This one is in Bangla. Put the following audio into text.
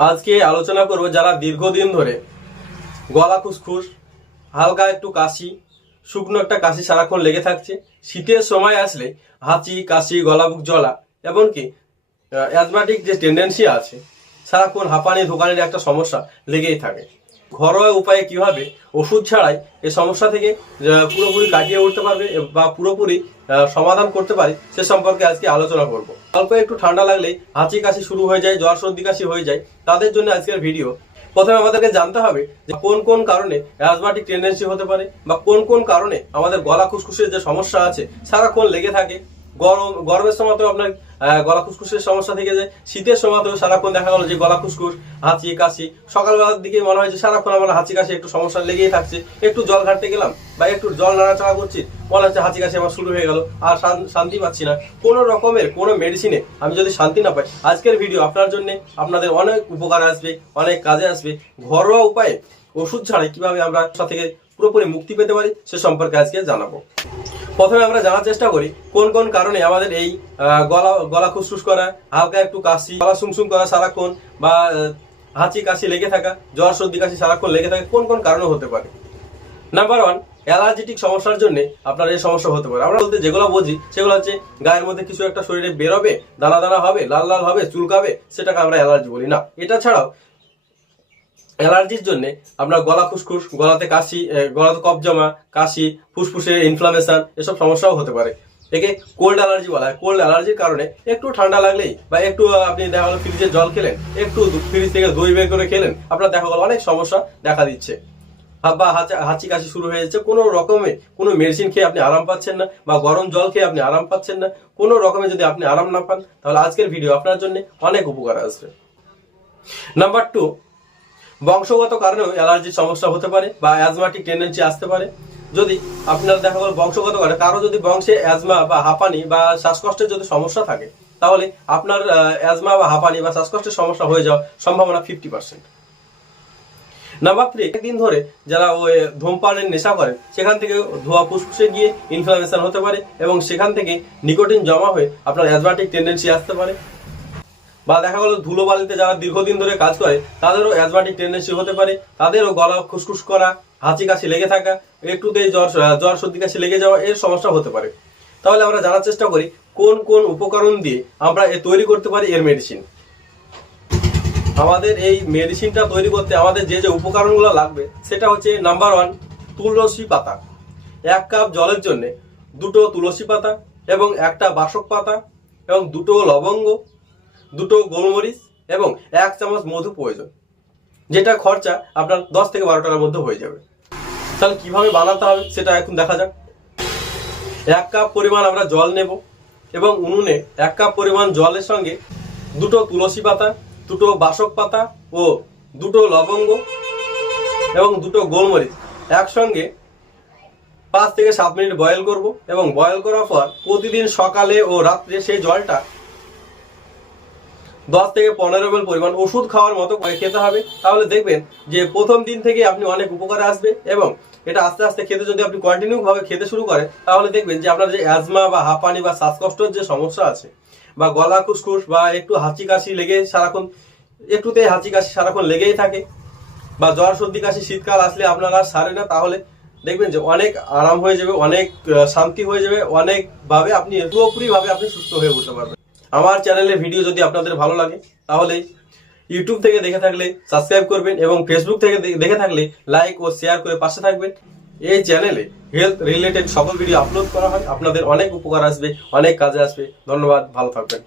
আজকে আলোচনা করব যারা দীর্ঘদিন ধরে গলা খুসখুস, হালকা একটু কাশি, শুকনো একটা কাশি সারাক্ষণ লেগে থাকছে, শীতের সময় আসলে হাঁচি কাশি গলা বুক জ্বলা, এমনকি অ্যাজমাটিক যে টেন্ডেন্সি আছে, সারাক্ষণ হাঁপানি ধোকানির একটা সমস্যা লেগেই থাকে। ঘরোয়া উপায়ে কিভাবে ওষুধ ছাড়াই এই সমস্যা থেকে পুরোপুরি কাটিয়ে উঠতে পারবে বা পুরোপুরি সমাধান করতে পারে সে সম্পর্কে আজকে আলোচনা করব। অল্প একটু ঠান্ডা লাগলেই হাঁচি কাশি শুরু হয়ে যায়, জ্বর সর্দি কাশি হয়ে যায়, তাদের জন্য আজকের ভিডিও। প্রথমে আমাদেরকে জানতে হবে যে কোন কোন কারণে অ্যাজমাটিক টেন্ডেন্সি হতে পারে বা কোন কোন কারণে আমাদের গলা খুসখুসের যে সমস্যা আছে সারাক্ষণ লেগে থাকে। গরমের সময় তো আপনার গলা খুসখুসের সমস্যা থেকে যায়, শীতের সময় তো সারাক্ষণ দেখা গেল যে গলা খুসখুস, হাঁচি কাশি, সকালবেলার দিকে মনে হয় যে সারাক্ষণ আমার হাঁচি কাশি একটু সমস্যা লেগেই থাকছে, একটু জল ঘাটতে গেলাম বা একটু জল নাড়াচাড়া করছি, মনে হচ্ছে হাঁচি কাশি আমার শুরু হয়ে গেল, আর শান্তি পাচ্ছি না। কোনো রকমের কোনো মেডিসিনে আমি যদি শান্তি না পাই, আজকের ভিডিও আপনার জন্য, আপনাদের অনেক উপকার আসবে, অনেক কাজে আসবে। ঘরোয়া উপায়ে ওষুধ ছাড়াই কিভাবে আমরা থেকে পুরোপুরি মুক্তি পেতে পারি সে সম্পর্কে আজকে জানাবো। প্রথমে আমরা জানার চেষ্টা করি কোন কোন কারণে আমাদের এই গলা খুসখুস করা, হালকা একটু কাশি, গলা সুমসুম করা সারাক্ষণ, বা হাঁচি কাশি লেগে থাকা, জ্বর সর্দি কাশি সারাক্ষণ লেগে থাকা কোন কোন কারণে হতে পারে। নাম্বার 1, অ্যালার্জেটিক সমস্যার জন্য আপনার এই সমস্যা হতে পারে। আমরা বলতে যেগুলো বুঝি সেগুলো হচ্ছে গায়ের মধ্যে কিছু একটা শরীরে বেরোবে, দানা দানা হবে, লাল লাল হবে, চুলকাবে, সেটাকে আমরা অ্যালার্জি বলি না। এটা ছাড়াও অ্যালার্জির জন্য আপনার গলা খুসখুস, গলাতে কাশি, গলাতে কফ জমা, কাশি, ফুসফুসে ইনফ্লামেশন, এসব সমস্যাও হতে পারে। একে কোল্ড অ্যালার্জি বলা হয়। কোল্ড অ্যালার্জির কারণে একটু ঠান্ডা লাগলেই বা একটু আপনি দেখা গেলো ফ্রিজের জল খেলেন, একটু ফ্রিজ থেকে দই বের করে খেলেন, আপনার দেখা গেলো অনেক সমস্যা দেখা দিচ্ছে, বা হাঁচি কাশি শুরু হয়ে যাচ্ছে। কোনো রকমে কোনো মেডিসিন খেয়ে আপনি আরাম পাচ্ছেন না, বা গরম জল খেয়ে আপনি আরাম পাচ্ছেন না, কোনো রকমে যদি আপনি আরাম না পান, তাহলে আজকের ভিডিও আপনার জন্য অনেক উপকার আসবে। নাম্বার 2, বংশগত কারণেও অ্যালার্জির সমস্যা হতে পারে বা অ্যাজমাটিক টেন্ডেন্সি আসতে পারে। যদি আপনার দেখা গেল বংশগত কারণে কারো যদি বংশে অ্যাজমা বা হাঁপানি বা শ্বাসকষ্টের যদি সমস্যা থাকে, তাহলে আপনার অ্যাজমা বা হাঁপানি বা শ্বাসকষ্টের সমস্যা হয়ে যাওয়ার সম্ভাবনা 50%। নাম্বার 3, একদিন ধরে যারা ওই ধূমপানের নেশা করে, সেখান থেকে ধোঁয়া ফুসফুসে গিয়ে ইনফ্লামেশন হতে পারে এবং সেখান থেকে নিকোটিন জমা হয়ে আপনার অ্যাজমাটিক টেন্ডেন্সি আসতে পারে। বা দেখা গেল ধুলোবালিতে যারা দীর্ঘদিন ধরে কাজ করে তাদেরও অ্যাজমাটিক টেন্ডেন্সি হতে পারে, তাদেরও গলা খুসখুস করা, হাঁচি কাশি লেগে থাকা, একটুতেই জ্বর সর্দি কাশি লেগে যাওয়া, এর সমস্যা হতে পারে। তাহলে আমরা জানার চেষ্টা করি কোন কোন উপকরণ দিয়ে আমরা তৈরি করতে পারি এর মেডিসিন। আমাদের এই মেডিসিনটা তৈরি করতে আমাদের যে যে উপকরণগুলো লাগবে সেটা হচ্ছে নাম্বার 1, তুলসী পাতা। 1 কাপ জলের জন্য 2টো তুলসী পাতা এবং 1টা বাসক পাতা এবং 2টো লবঙ্গ, 2টো গোলমরিচ এবং 1 চামচ মধু প্রয়োজন, যেটা খরচা আপনার 10 থেকে 12 টাকার মধ্যে হয়ে যাবে। তাহলে কিভাবে বানাতে হবে সেটা এখন দেখা যাক। 1 কাপ পরিমাণ আমরা জল নেব এবং উনুনে 1 কাপ পরিমাণ জলের সঙ্গে 2টো তুলসী পাতা, 2টো বাসক পাতা ও 2টো লবঙ্গ এবং 2টো গোলমরিচ একসঙ্গে 5 থেকে 7 মিনিট বয়েল করব এবং বয়েল করার পর প্রতিদিন সকালে ও রাত্রে সেই জলটা 10 থেকে 15 ml পরিমাণ ওষুধ খাওয়ার মতো করে খেতে হবে। তাহলে দেখবেন যে প্রথম দিন থেকে আপনি অনেক উপকারে আসবে এবং এটা আস্তে আস্তে খেতে যদি আপনি কন্টিনিউ ভাবে খেতে শুরু করেন, তাহলে দেখবেন যে আপনার যে অ্যাজমা বা হাঁপানি বা শ্বাসকষ্টের যে সমস্যা আছে, বা গলা খুসখুস বা একটু হাঁচি কাশি লেগে সারাক্ষণ, একটুতে হাঁচি কাশি সারাক্ষণ লেগেই থাকে, বা জ্বর সর্দি কাশি শীতকাল আসলে আপনার আর সারে না, তাহলে দেখবেন যে অনেক আরাম হয়ে যাবে, অনেক শান্তি হয়ে যাবে, অনেক ভাবে আপনি পুরোপুরি ভাবে আপনি সুস্থ হয়ে উঠতে পারবেন। আমার চ্যানেলের ভিডিও যদি আপনাদের ভালো লাগে তাহলে ইউটিউব থেকে দেখে থাকলে সাবস্ক্রাইব করবেন এবং ফেসবুক থেকে দেখে থাকলে লাইক ও শেয়ার করে পাশে থাকবেন। এই চ্যানেলে হেলথ রিলেটেড সকল ভিডিও আপলোড করা হয়, আপনাদের অনেক উপকার আসবে, অনেক কাজে আসবে। ধন্যবাদ, ভালো থাকবেন।